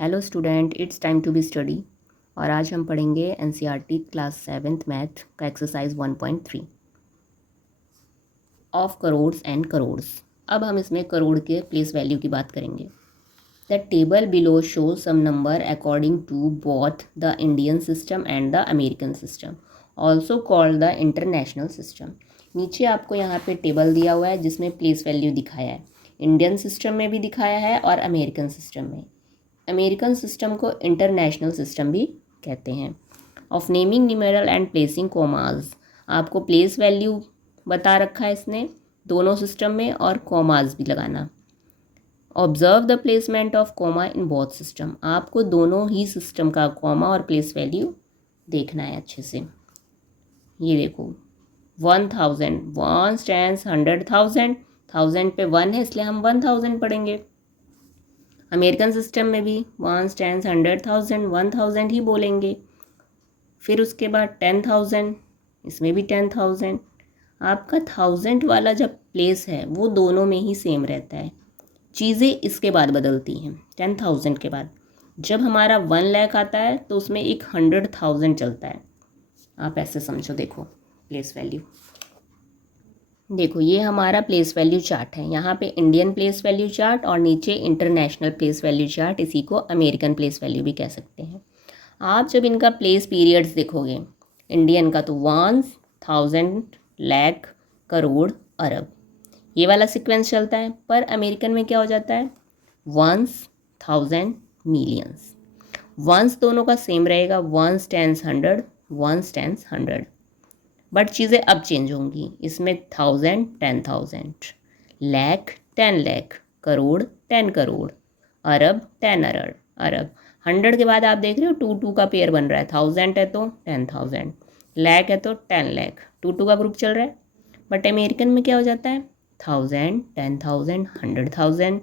Hello student, it's time to be study. और आज हम पढ़ेंगे एनसीईआरटी क्लास 7th मैथ का exercise 1.3 of crores and crores. अब हम इसमें करोड़ के प्लेस वैल्यू की बात करेंगे। The table below show some number according to both the Indian system and the American system, also called the international system. नीचे आपको यहाँ पे टेबल दिया हुआ है जिसमें प्लेस वैल्यू दिखाया है। इंडियन सिस्टम में भी दिखाया है और अमेरिकन सिस्टम में। अमेरिकन सिस्टम को इंटरनेशनल सिस्टम भी कहते हैं। Of naming numeral and placing commas, आपको प्लेस वैल्यू बता रखा है इसने दोनों सिस्टम में, और कोमाज भी लगाना। Observe the placement of comma in both system, आपको दोनों ही सिस्टम का कोमा और प्लेस वैल्यू देखना है अच्छे से। ये देखो 1000, 1 stands 100,000, 1000 पे 1 है इसलिए हम 1000 पढ़ेंगे। अमेरिकन सिस्टम में भी 1 stands 100,000, 1000 ही बोलेंगे। फिर उसके बाद 10,000, इसमें भी 10,000। आपका 1000 वाला जब प्लेस है वो दोनों में ही सेम रहता है, चीज़ें इसके बाद बदलती हैं। 10,000 के बाद जब हमारा 1 लाख आता है तो उसमें एक 100,000 चलता है। आप ऐसे समझो, देखो प्लेस वैल्यू। देखो ये हमारा प्लेस वैल्यू चार्ट है, यहाँ पे इंडियन प्लेस वैल्यू चार्ट और नीचे इंटरनेशनल प्लेस वैल्यू चार्ट, इसी को अमेरिकन प्लेस वैल्यू भी कह सकते हैं। आप जब इनका प्लेस पीरियड्स देखोगे, इंडियन का तो 1000, लाख, करोड़, अरब, ये वाला सीक्वेंस चलता है। पर अमेरिकन में क्या हो जाता है, 1000, मिलियंस। वंस दोनों का सेम रहेगा, 1 stands 100, 1 stands 100। बट चीज़ें अब चेंज होंगी, इसमें 1000, 10,000, लाख 10 लाख, करोड़ 10 करोड़, अरब 10 अरब। 100 के बाद आप देख रहे हो 2 का पेयर बन रहा है, 1000 है तो 10,000, लाख है तो 10 लाख, 2 का ग्रुप चल रहा है। बट अमेरिकन में क्या हो जाता है, 1000, 10,000, 100,000,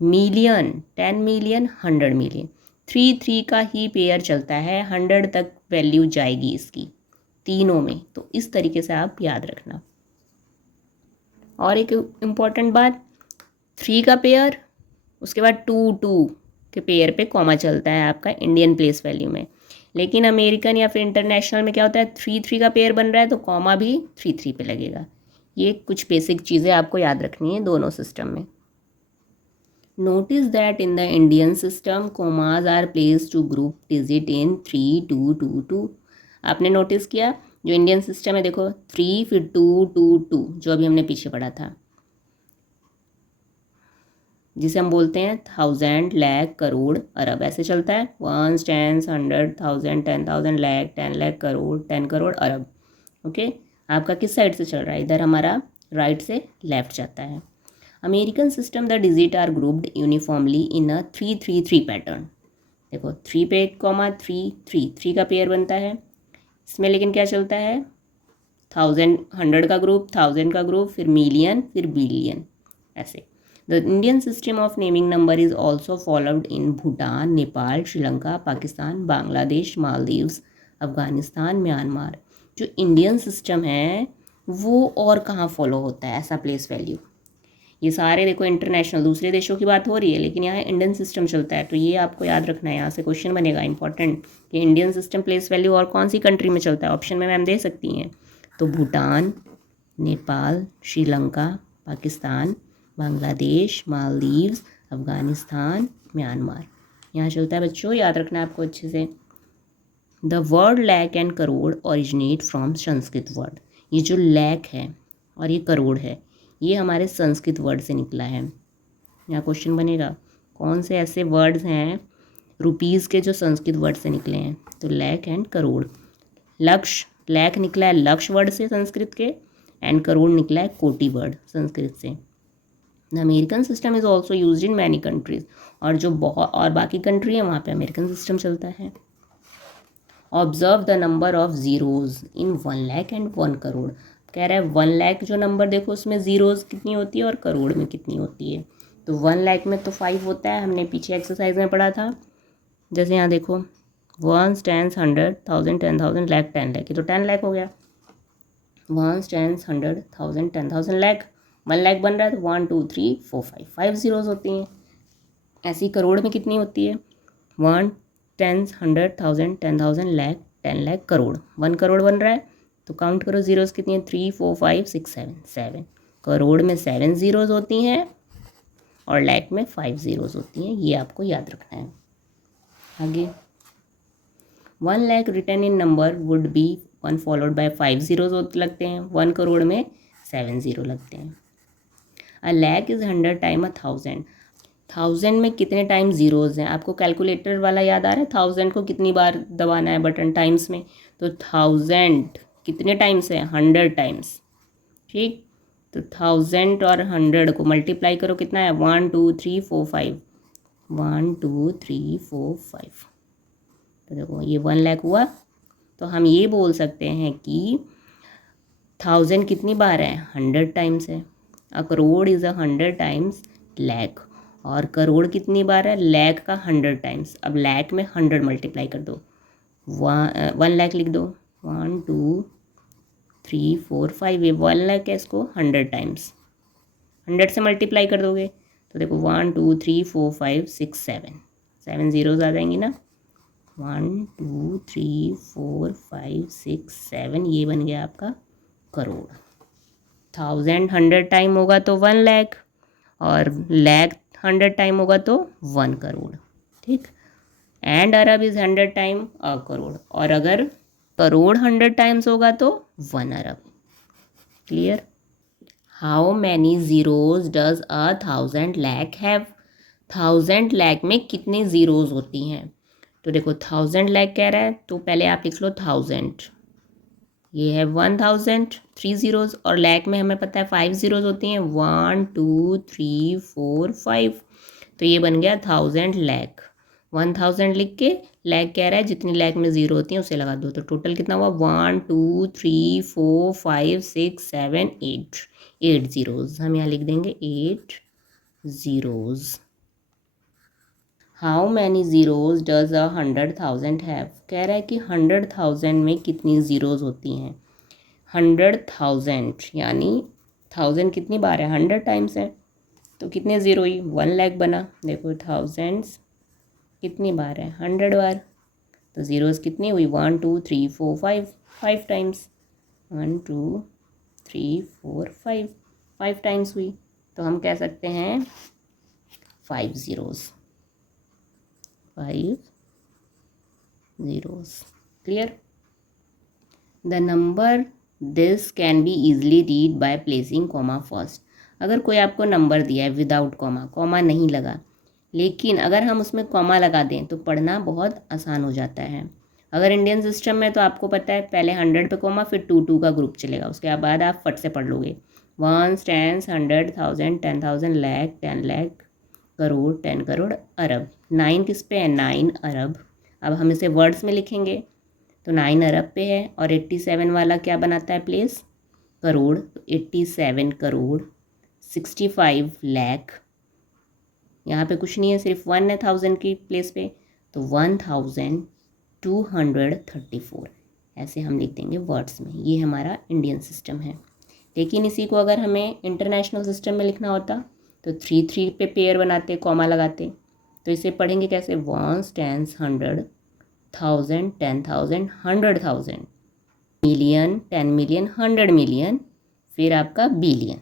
मिलियन 10 मिलियन, 100 मिलियन, 3 का ही पेयर चलता है। 100 तक वैल्यू जाएगी इसकी तीनों में, तो इस तरीके से आप याद रखना। और एक इम्पॉर्टेंट बात, 3 का पेयर, उसके बाद 2 के पेयर पे कॉमा चलता है आपका इंडियन प्लेस वैल्यू में। लेकिन अमेरिकन या फिर इंटरनेशनल में क्या होता है, 3 का पेयर बन रहा है तो कॉमा भी 3 पे लगेगा। ये कुछ बेसिक चीज़ें आपको याद रखनी है दोनों सिस्टम में। Notice that in the Indian system commas are place to group digit in 3 2 2 2। आपने नोटिस किया, जो इंडियन सिस्टम है देखो 3 फिर 2 2 2, जो अभी हमने पीछे पढ़ा था, जिसे हम बोलते हैं 1000, लाख, करोड़, अरब, ऐसे चलता है। 1 stands 100,000, 10,000, लाख, 10 लाख, करोड़, 10 करोड़, अरब। ओके, आपका किस साइड से चल रहा है, इधर हमारा राइट से लेफ्ट जाता है। American system the digit are grouped uniformly in a 3 3 3 pattern. देखो 3 पे कॉमा 3 का पेयर बनता है इसमें, लेकिन क्या चलता है, 1000, 100 का ग्रुप, 1000 का ग्रुप, फिर मिलियन, फिर बिलियन, ऐसे। The Indian system of naming number is also followed in Bhutan, Nepal, Sri Lanka, Pakistan, Bangladesh, Maldives, Afghanistan, Myanmar. जो इंडियन सिस्टम है वो और कहाँ फॉलो होता है ऐसा प्लेस वैल्यू, ये सारे देखो इंटरनेशनल दूसरे देशों की बात हो रही है, लेकिन यहाँ इंडियन सिस्टम चलता है। तो ये आपको याद रखना है, यहाँ से क्वेश्चन बनेगा इंपॉर्टेंट कि इंडियन सिस्टम प्लेस वैल्यू और कौन सी कंट्री में चलता है। ऑप्शन में मैम दे सकती हैं, तो भूटान, नेपाल, श्रीलंका, पाकिस्तान, बांग्लादेश, मालदीव्स, अफगानिस्तान, म्यांमार, यहाँ चलता है बच्चों, याद रखना है आपको अच्छे से। The word lakh and crore originate from Sanskrit word. ये जो लैख है और ये करोड़ है, ये हमारे संस्कृत वर्ड से निकला है। यहाँ क्वेश्चन बनेगा कौन से ऐसे वर्ड्स हैं रुपीज़ के जो संस्कृत वर्ड से निकले हैं, तो लैख एंड करोड़। लक्ष्य, लैख निकला है लक्ष्य वर्ड से संस्कृत के, एंड करोड़ निकला है कोटि वर्ड संस्कृत से। The American system is also use in many countries, और जो बहुत और बाकी कंट्री है वहाँ पे अमेरिकन सिस्टम चलता है। Observe the number of zeros in 1 lakh and 1 crore. कह रहा है 1 लाख जो नंबर देखो उसमें जीरोज कितनी होती है और करोड़ में कितनी होती है। तो 1 लाख में तो 5 होता है, हमने पीछे एक्सरसाइज में पढ़ा था। जैसे यहाँ देखो 1 stands 100,000, 10,000, लाख, 10 लाख, ये तो 10 लाख हो गया। 1 stands 100,000, 10,000, लाख, 1 लाख बन रहा है तो 1 2 3 4 5 जीरोज होती हैं। ऐसी करोड़ में कितनी होती है, 1 10 100 1000 10,000 लाख 10 लाख करोड़ 1 करोड़ बन रहा है। तो काउंट करो ज़ीरोज़ कितनी है 3 4 5 6 7 7 करोड़ में 7 ज़ीरोज़ होती हैं और लाख में 5 ज़ीरोज़ होती हैं, ये आपको याद रखना है। आगे 1 lakh return in number would be 1 followed by 5 zeros लगते हैं, 1 करोड़ में 7 ज़ीरो लगते हैं। अ लाख इज़ 100 टाइम 1000, 1000 में कितने टाइम ज़ीरोज़ हैं, आपको कैलकुलेटर वाला याद आ रहा है 1000 को कितनी बार दबाना है बटन टाइम्स में, तो 1000 कितने टाइम्स है 100 टाइम्स, ठीक। तो 1000 और 100 को मल्टीप्लाई करो कितना है 1 2 3 4 5 1 2 3 4 5, तो देखो ये 1 लाख हुआ। तो हम ये बोल सकते हैं कि 1000 कितनी बार है 100 टाइम्स है। अ करोड़ इज़ 100 टाइम्स लाख, और करोड़ कितनी बार है लाख का 100 टाइम्स। अब लाख में 100 मल्टीप्लाई कर दो, 1 लाख लिख दो 1 2 3 4 5, ये 1 लाख है, इसको 100 टाइम्स 100 से मल्टीप्लाई कर दोगे तो देखो 1 2 3 4 5 6 7 ज़ीरोज़ आ जाएंगी ना, 1 2 3 4 5 6 7, ये बन गया आपका करोड़। 1000 100 टाइम होगा तो 1 लाख, और लाख 100 टाइम होगा तो 1 करोड़, ठीक। एंड अरब इज़ 100 टाइम अ करोड़, और अगर करोड़ 100 टाइम्स होगा तो 1 अरब। Clear. How many zeros does 1000 lakh have, 1000 lakh में कितने ज़ीरोज़ होती हैं, तो देखो 1000 लाख कह रहा है तो पहले आप लिख लो 1000, ये है 1000 3 ज़ीरोज़, और लाख में हमें पता है 5 ज़ीरोज़ होती हैं 1 2 3 4 5, तो ये बन गया 1000 लाख। 1000 लिख के लाख कह रहा है जितनी लाख में ज़ीरो होती हैं उसे लगा दो, तो टोटल कितना हुआ 1 2 3 4 5 6 7 8 ज़ीरोज़, हम यहाँ लिख देंगे 8 zeros. How many zeros does 100,000 have, कह रहा है कि 100,000 में कितनी ज़ीरोज़ होती हैं। 100,000 यानी 1000 कितनी बार है 100 टाइम्स है, तो कितने ज़ीरो हुई 1 लाख बना। देखो 1000 कितनी बार है 100 बार, तो ज़ीरोज़ कितनी हुई 1 2 3 4 5 5 टाइम्स, 1 2 3 4 5 5 टाइम्स हुई, तो हम कह सकते हैं 5 zeros 5 zeros. Clear. The number this can be easily read by placing comma first, अगर कोई आपको नंबर दिया है विदाउट कॉमा, कॉमा नहीं लगा, लेकिन अगर हम उसमें कॉमा लगा दें तो पढ़ना बहुत आसान हो जाता है। अगर इंडियन सिस्टम में तो आपको पता है पहले 100 पे कॉमा फिर 2 2 का ग्रुप चलेगा, उसके बाद आप फट से पढ़ लोगे 1 10 100 1000 10,000 लाख 10 लाख करोड़ 10 करोड़ अरब। 9 किस पे है 9 अरब। अब हम इसे वर्ड्स में लिखेंगे तो 9 अरब पे है, और 87 वाला क्या बनाता है प्लेस करोड़, तो 87 करोड़ 65 लाख, यहाँ पे कुछ नहीं है सिर्फ 1 है 1000 की प्लेस पे, तो 1234, ऐसे हम लिख देंगे वर्ड्स में। ये हमारा इंडियन सिस्टम है। लेकिन इसी को अगर हमें इंटरनेशनल सिस्टम में लिखना होता तो 3 3 पे पेयर बनाते कॉमा लगाते, तो इसे पढ़ेंगे कैसे 1 10 100 1000 10,000 100,000 मिलियन 10 मिलियन 100 मिलियन, फिर आपका बिलियन,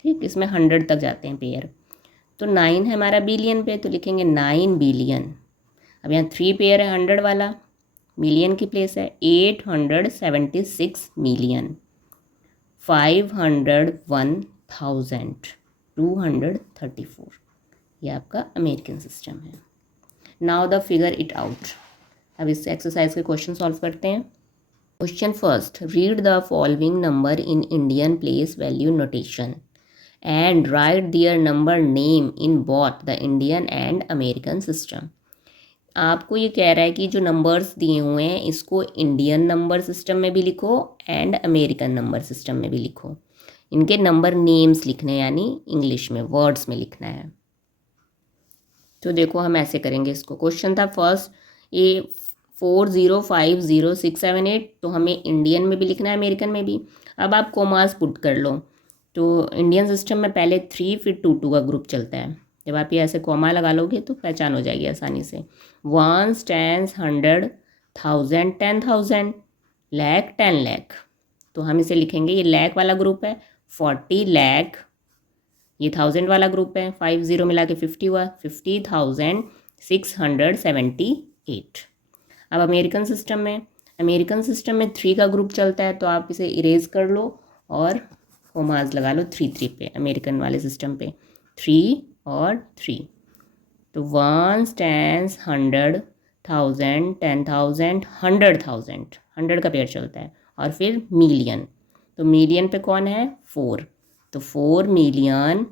ठीक। इसमें 100 तक जाते हैं पेयर, तो 9 है हमारा बिलियन पे, तो लिखेंगे 9 बिलियन। अब यहाँ 3 पेयर है 100 वाला, मिलियन की प्लेस है 876 मिलियन 501,234, ये आपका अमेरिकन सिस्टम है। Now the figure it out. अब इस एक्सरसाइज के क्वेश्चन सॉल्व करते हैं। Question first, read the following number in Indian place value notation and write their number name in both the Indian and American system. आपको ये कह रहा है कि जो नंबर्स दिए हुए हैं इसको इंडियन नंबर सिस्टम में भी लिखो एंड अमेरिकन नंबर सिस्टम में भी लिखो। इनके नंबर नेम्स लिखने यानी इंग्लिश में वर्ड्स में लिखना है। तो देखो हम ऐसे करेंगे इसको। क्वेश्चन था फर्स्ट ये 405067 तो हमें इंडियन में भी लिखना है अमेरिकन में भी। अब आप कोमास पुट कर लो, तो इंडियन सिस्टम में पहले 3 फिर 2 2 का ग्रुप चलता है। जब आप ये ऐसे कॉमा लगा लोगे तो पहचान हो जाएगी आसानी से। 1 10 100 1000 10,000 लाख 10 लाख, तो हम इसे लिखेंगे, ये लाख वाला ग्रुप है, 40 लाख, ये 1000 वाला ग्रुप है, 50 मिला के 50 हुआ, 50,678। अब अमेरिकन सिस्टम में 3 का ग्रुप चलता है, तो आप इसे इरेज कर लो और कोमाज लगा लो 3 पे, अमेरिकन वाले सिस्टम पे 3 और 3। तो 1 10 100 1000 10,000 100,000, 100 का पेयर चलता है, और फिर मिलियन, तो मिलियन पे कौन है 4, तो 4 मिलियन,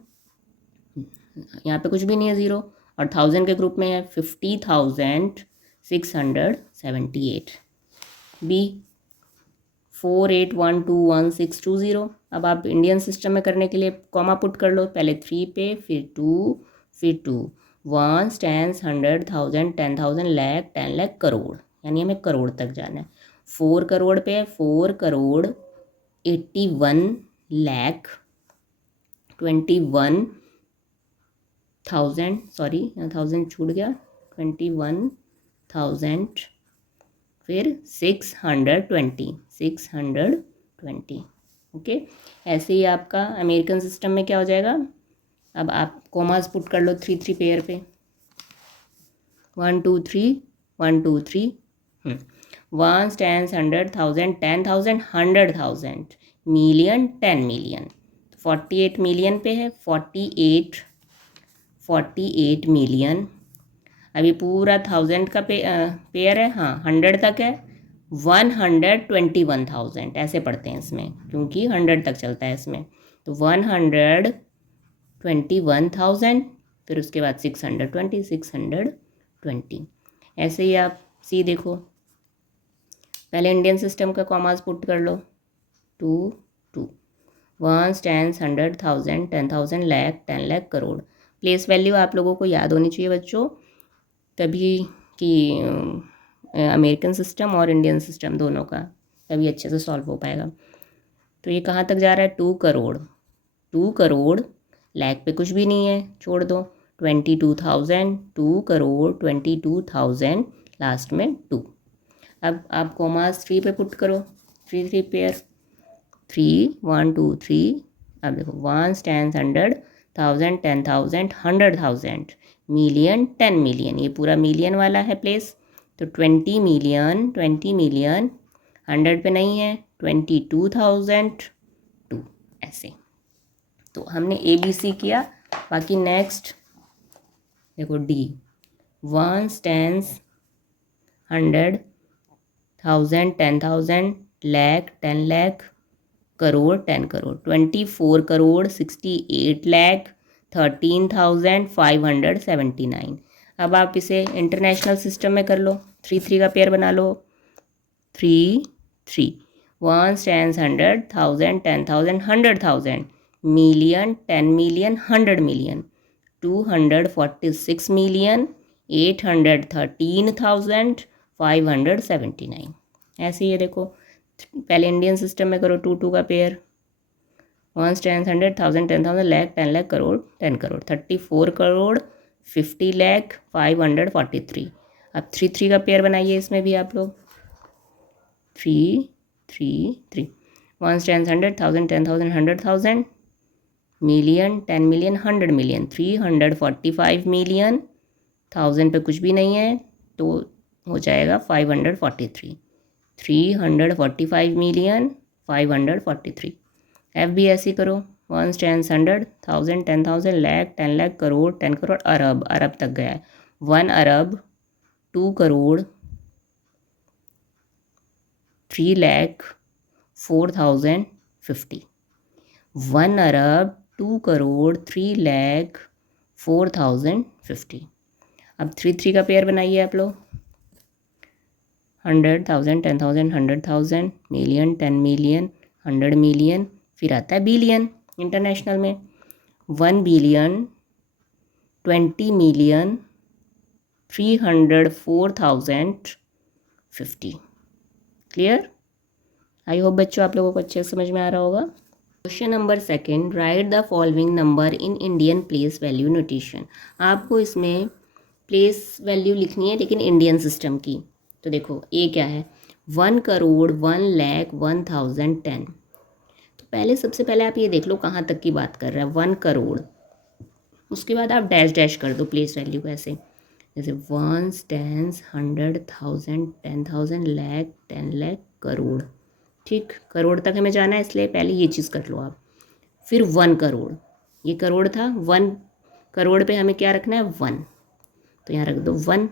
यहाँ पे कुछ भी नहीं है 0, और 1000 के ग्रुप में है 50,678। बी 48121620। अब आप इंडियन सिस्टम में करने के लिए कॉमा पुट कर लो, पहले 3 पे, फिर 2, फिर 2, 1 10 100 1000 10,000 लाख 10 लाख करोड़, यानी हमें करोड़ तक जाना है। 4 करोड़ पे 4 करोड़ 81 लाख 21,000, सॉरी 1000 छूट गया, 21,000, फिर 620। ओके, ऐसे ही आपका अमेरिकन सिस्टम में क्या हो जाएगा। अब आप कॉमास पुट कर लो 3 पेयर पे, 1 2 3 1 2 3, 1 10 100 1000 10,000 100,000 मिलियन 10 मिलियन, 48 मिलियन पे है, 48 मिलियन। अभी पूरा 1000 का पेयर है, हाँ 100 तक है, 121,000 ऐसे पढ़ते हैं इसमें, क्योंकि 100 तक चलता है इसमें, तो 121,000, फिर उसके बाद 620। ऐसे ही आप सी देखो, पहले इंडियन सिस्टम का कॉमास पुट कर लो, 2 2, 1 10 100 1000 10,000 लाख 10 लाख करोड़। प्लेस वैल्यू आप लोगों को याद होनी चाहिए बच्चों, तभी कि अमेरिकन सिस्टम और इंडियन सिस्टम दोनों का, तभी अच्छे से सॉल्व हो पाएगा। तो ये कहाँ तक जा रहा है, 2 करोड़, 2 करोड़, लाख पे कुछ भी नहीं है, छोड़ दो, 22,000, 2 करोड़ 22,000, लास्ट में 2। अब आप कॉमास 3 पे पुट करो, 3 पेयर, 3 1 2 3। अब देखो 1 10 100 1000 10,000 100,000 मिलियन 10 मिलियन, ये पूरा मिलियन वाला है प्लेस, तो 20 मिलियन 100 पे नहीं है, 22,002 ऐसे। तो हमने ABC किया, बाकी नेक्स्ट देखो D, 1 10 100 1000 10,000 लाख 10 लाख करोड़ 10 करोड़, 24 करोड़ 68 लाख 13,579। अब आप इसे इंटरनेशनल सिस्टम में कर लो, 3 का पेयर बना लो, 3 3, 1 10 100 1000 10,000 100,000 मिलियन 10 मिलियन 100 मिलियन, 246 मिलियन 813,579। ऐसे ही है देखो, पहले इंडियन सिस्टम में करो 2 का पेयर, 1 10 100 1000 10,000 लाख 10 लाख करोड़ 10 करोड़, 34 करोड़ 50 लाख 543। अब 3 का पेयर बनाइए इसमें भी आप लोग, 3 3 3, 1 10 100 1000 10,000 100,000 मिलियन 10 मिलियन 100 मिलियन, 345 मिलियन, 1000 पे कुछ भी नहीं है, तो हो जाएगा 543, 345 मिलियन 543। F भी ऐसे करो, 1 10 100 1000 10,000 लाख 10 लाख करोड़ 10 करोड़, अरब तक गया है, 1 अरब 2 करोड़ 3 लाख 4,050, 1 अरब 2 करोड़ 3 लाख 4,050। अब 3 का पेयर बनाइए आप लोग, 100 1000 10,000 100,000 मिलियन 10 मिलियन 100 मिलियन, फिर आता है बिलियन इंटरनेशनल में, 1 billion 20 million 304,050। Clear? I hope बच्चों आप लोगों को अच्छे से समझ में आ रहा होगा। Question number second, right the following number in Indian place value notation. आपको इसमें प्लेस वैल्यू लिखनी है लेकिन इंडियन सिस्टम की। तो देखो ये क्या है, 1,01,01,010। तो पहले सबसे पहले आप ये देख लो कहाँ तक की बात कर रहा है, 1 करोड़। उसके बाद आप डैश डैश कर दो प्लेस वैल्यू को ऐसे, जैसे 1, 10, 100, 1000, 10,000, लाख, 10 लाख, करोड़। ठीक, करोड़ तक हमें जाना है इसलिए पहले ये चीज़ कर लो आप। फिर 1 करोड़, ये करोड़ था, 1 करोड़ पे हमें क्या रखना है, 1। तो यहाँ रख दो 1।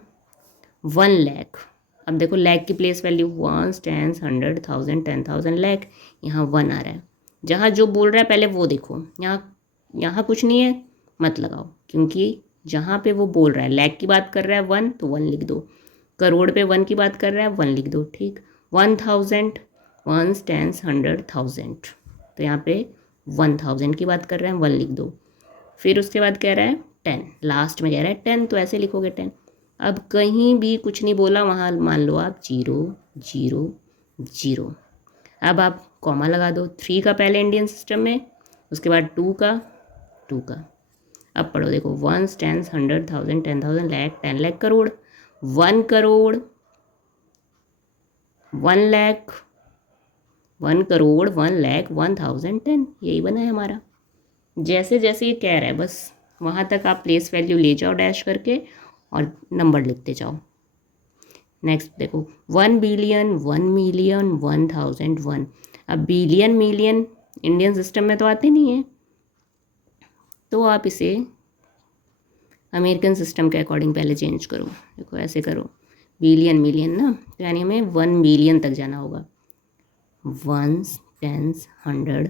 1 लाख, अब देखो लाख की प्लेस वैल्यू 1, 10, 100, 1000, 10,000, लाख। यहाँ 1 आ रहा है, जहाँ जो बोल रहा है पहले वो देखो। यहाँ कुछ नहीं है, मत लगाओ, क्योंकि जहाँ पे वो बोल रहा है लाख की बात कर रहा है 1, तो 1 लिख दो। करोड़ पे 1 की बात कर रहा है, 1 लिख दो। ठीक, 1000, 1, 10, 100, 1000, तो यहाँ पे 1000 की बात कर रहे हैं, 1 लिख दो। फिर उसके बाद कह रहा है 10, लास्ट में कह रहा है 10, तो ऐसे लिखोगे 10। अब कहीं भी कुछ नहीं बोला, वहाँ मान लो आप 0, 0, 0। अब आप कॉमा लगा दो, 3 का पहले इंडियन सिस्टम में, उसके बाद 2 का, 2 का। अब पढ़ो, देखो 1, 10, 100, 1000, 10,000, लाख, 10 लाख, करोड़। 1 करोड़, 1 लाख, 1 करोड़, 1 लाख, 1010, यही बना है हमारा। जैसे जैसे ये कह रहा है बस वहाँ तक आप प्लेस वैल्यू ले जाओ डैश करके और नंबर लिखते जाओ। नेक्स्ट देखो, 1 बिलियन, 1 मिलियन, 1001। अब बिलियन मिलियन इंडियन सिस्टम में तो आते नहीं है, तो आप इसे अमेरिकन सिस्टम के अकॉर्डिंग पहले चेंज करो। देखो ऐसे करो, बिलियन मिलियन ना, तो यानी हमें 1 बिलियन तक जाना होगा। 1s, 10s, 100,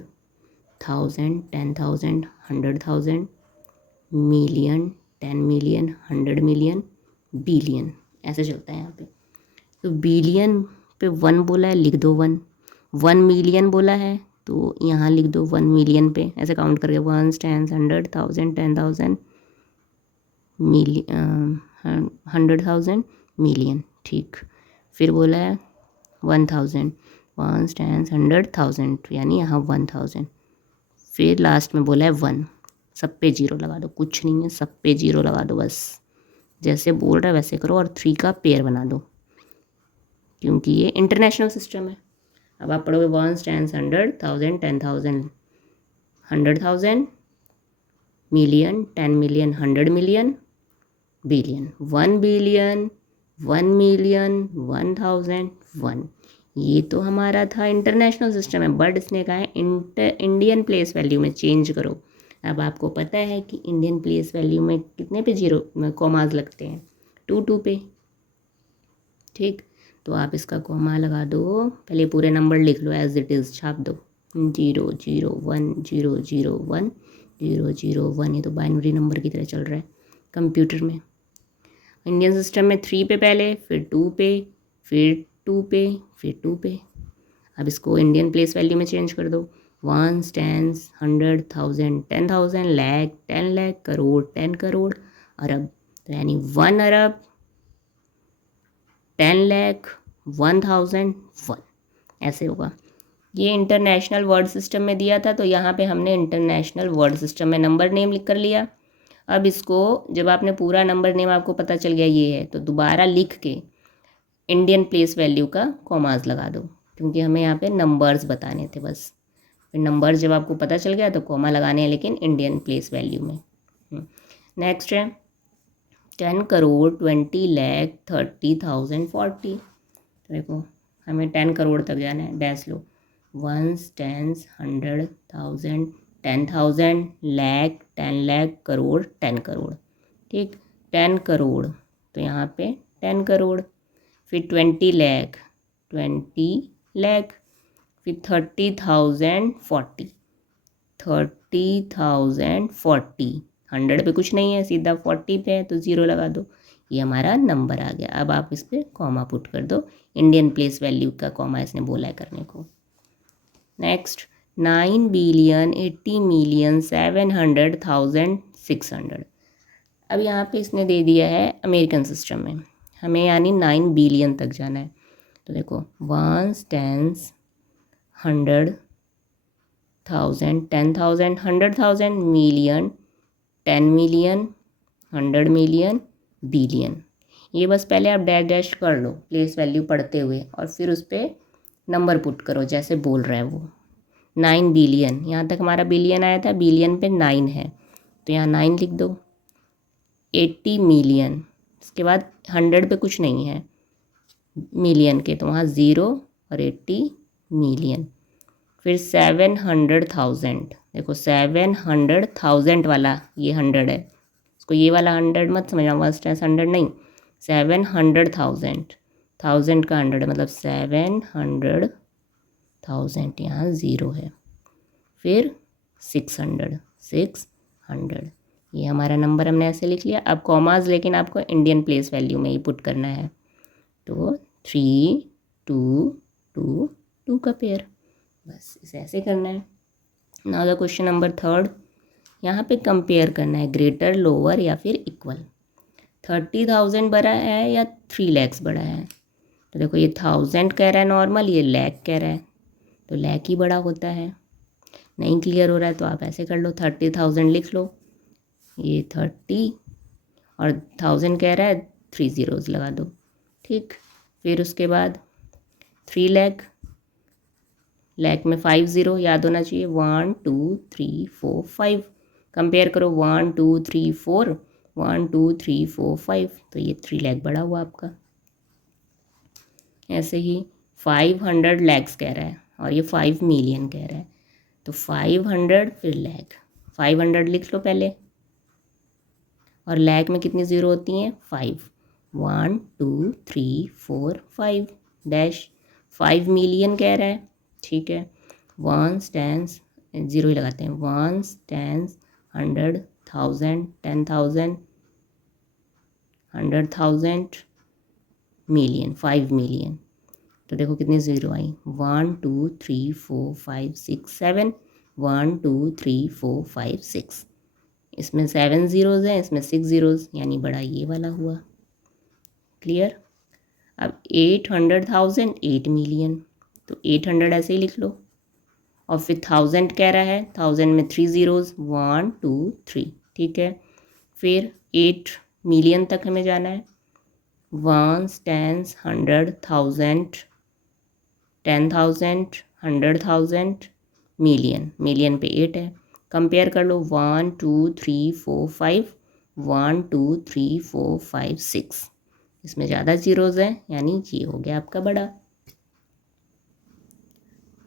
1000, 10,000, 100,000, million, 10 million, 100 million, billion, ऐसे चलता है यहाँ पे। तो बिलियन पे 1 बोला है, लिख दो 1। 1 मिलियन बोला है तो यहाँ लिख दो 1 मिलियन पे, ऐसे काउंट करके 1, 10, 100, 1000, 10,000, मिलियन, 100,000, मिलियन। ठीक, फिर बोला है 1000, 1, 10, 100, 1000, यानी यहाँ 1000। फिर लास्ट में बोला है 1, सब पे 0 लगा दो, कुछ नहीं है, सब पे 0 लगा दो बस। जैसे बोल रहा है वैसे करो और 3 का पेयर बना दो, क्योंकि ये इंटरनेशनल सिस्टम है। अब आप पढ़ोगे 1, 10, 100, 1000, 10,000, 100,000, million, 10 million, 100 million, billion. 1 billion, 1 million, 1001। ये तो हमारा था इंटरनेशनल सिस्टम है, बट इसने कहा है इंडियन प्लेस वैल्यू में चेंज करो। अब आपको पता है कि इंडियन प्लेस वैल्यू में कितने पे 0 कॉमाज लगते हैं, 2 पे। ठीक, तो आप इसका कॉमा लगा दो, पहले पूरे नंबर लिख लो एज इट इज़, छाप दो 0, 0, 1, 0, 0, 1, 0, 0, 1। ये तो बाइनरी नंबर की तरह चल रहा है कंप्यूटर में। इंडियन सिस्टम में 3 पे पहले, फिर 2 पे, फिर 2 पे, फिर 2 पे। अब इसको इंडियन प्लेस वैल्यू में चेंज कर दो, 1, 10, 100, 1000, 10,000, लाख, 10 लाख, करोड़, 10 करोड़, अरब। तो यानी 1 अरब, 10 लाख, 1001, ऐसे होगा। ये इंटरनेशनल वर्ड सिस्टम में दिया था, तो यहाँ पे हमने इंटरनेशनल वर्ड सिस्टम में नंबर नेम लिख कर लिया। अब इसको जब आपने पूरा नंबर नेम आपको पता चल गया ये है, तो दोबारा लिख के इंडियन प्लेस वैल्यू का कॉमाज लगा दो, क्योंकि हमें यहाँ पे नंबर्स बताने थे बस। फिर नंबर्स जब आपको पता चल गया तो कॉमा लगाने हैं, लेकिन इंडियन प्लेस वैल्यू में। नेक्स्ट है 10 करोड़, 20 लाख, 30,000, 40। तो देखो हमें 10 करोड़ तक जाना है, डैश लो, 1, 10, 100, 1000, 10,000, लाख, 10 लाख, करोड़, 10 करोड़। ठीक, 10 करोड़, तो यहाँ पे 10 करोड़। फिर 20 लाख, 20 लाख। फिर 30,000, 40, 30,000, 40। 100 पे कुछ नहीं है, सीधा 40 पे है, तो 0 लगा दो, ये हमारा नंबर आ गया। अब आप इस पर कॉमा पुट कर दो, इंडियन प्लेस वैल्यू का कॉमा इसने बोला है करने को। Next, 9 billion, 80 million, 700,000, 600। अब यहाँ पे इसने दे दिया है अमेरिकन सिस्टम में, हमें यानी 9 बिलियन तक जाना है। तो देखो 1, 10, 100, 1000, 10,000, 100,000, मिलियन, 10 मिलियन, 100 मिलियन, बिलियन। ये बस पहले आप डैश डैश कर लो प्लेस वैल्यू पढ़ते हुए और फिर उस पर नंबर पुट करो जैसे बोल रहा है वो। 9 बिलियन, यहाँ तक हमारा बिलियन आया था, बिलियन पे 9 है तो यहाँ 9 लिख दो। 80 मिलियन, इसके बाद 100 पे कुछ नहीं है मिलियन के तो वहाँ 0 और 80 मिलियन। फिर 700,000, देखो 700,000 वाला ये 100 है, इसको ये वाला 100 मत समझना, 100 नहीं, 700,000, 1000 का 100 मतलब 700,000, यहाँ 0 है। फिर 600, ये हमारा नंबर हमने ऐसे लिख लिया। अब कॉमाज लेकिन आपको इंडियन प्लेस वैल्यू में ही पुट करना है, तो 3 2 2 2 का पेयर, बस इसे ऐसे करना है। नाउ द क्वेश्चन नंबर 3, यहाँ पे कंपेयर करना है ग्रेटर, लोअर या फिर इक्वल। 30,000 बड़ा है या 3 lakhs बड़ा है, तो देखो ये 1000 कह रहा है नॉर्मल, ये lakh कह रहा है तो lakh ही बड़ा होता है। नहीं क्लियर हो रहा है तो आप ऐसे कर लो, 30,000 लिख लो, ये 30 और 1000 कह रहा है 3 zeros लगा दो, ठीक। फिर उसके बाद 3 lakh, lakh में 5 0 याद होना चाहिए, 1 2 3 4 5, कंपेयर करो 1 2 3 4, 1 2 3 4 5, तो ये 3 lakh बड़ा हुआ आपका। ऐसे ही 500 lakhs कह रहा है और ये 5 मिलियन कह रहा है, तो 500 फिर lakh, 500 लिख लो पहले, और lakh में कितनी ज़ीरो होती हैं 5, 1 2 3 4 5 डैश। 5 मिलियन कह रहा है, ठीक है, 1 10 ज़ीरो ही लगाते हैं, 1 10 100 1000 10,000 100,000 मिलियन, 5 मिलियन, तो देखो कितनी ज़ीरो आई, 1 2 3 4 5 6 7, 1 2 3 4 5 6, इसमें 7 zeros हैं, इसमें 6 zeros, यानी बड़ा ये वाला हुआ। क्लियर। अब 800,000 8 मिलियन, तो 800 ऐसे ही लिख लो, और फिर 1000 कह रहा है, 1000 में 3 zeros, 1 2 3, ठीक है। फिर 8 मिलियन तक हमें जाना है, 1 10 100 1000 10,000 100,000 मिलियन, मिलियन पे 8 है, कंपेयर कर लो 1 2 3 4 5, 1 2 3 4 5 6, इसमें ज़्यादा जीरोज़ हैं यानी ये हो गया आपका बड़ा।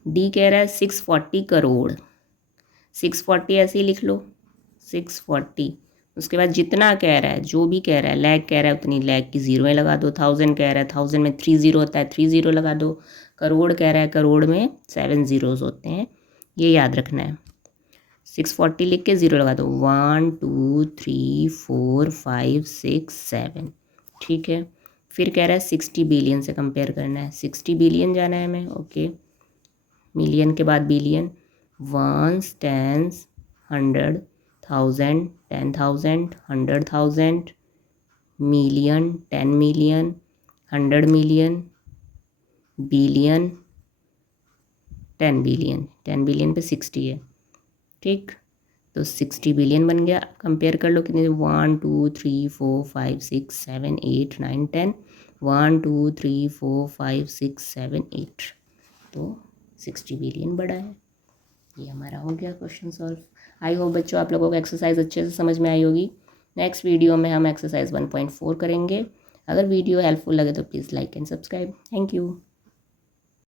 डी कह रहा है 640 करोड़, 640 ऐसे ही लिख लो, 640, उसके बाद जितना कह रहा है, जो भी कह रहा है, लैख कह रहा है उतनी लैख की ज़ीरोएँ लगा दो, 1000 कह रहा है 1000 में 3 0 होता है 3 0 लगा दो, करोड़ कह रहा है करोड़ में 7 zeros होते हैं, ये याद रखना है। 640 लिख के 0 लगा दो, 1 2 3 4 5 6 7, ठीक है। फिर कह रहा है 60 बिलियन से कंपेयर करना है, 60 बिलियन जाना है हमें, ओके, मिलियन के बाद billion, 1 10 100 1000 10,000 100,000 million 10 million 100 million billion 10 billion, 10 billion पे 60 है, ठीक, तो 60 बिलियन बन गया। कंपेयर कर लो कितने, 1 2 3 4 5 6 7 8 9 10, 1 2 3 4 5 6 7 8, तो 60 बिलियन बड़ा है। ये हमारा हो गया क्वेश्चन सॉल्व। आई होप बच्चों आप लोगों को एक्सरसाइज अच्छे से समझ में आई होगी। नेक्स्ट वीडियो में हम एक्सरसाइज 1.4 करेंगे। अगर वीडियो हेल्पफुल लगे तो please like and subscribe. Thank you.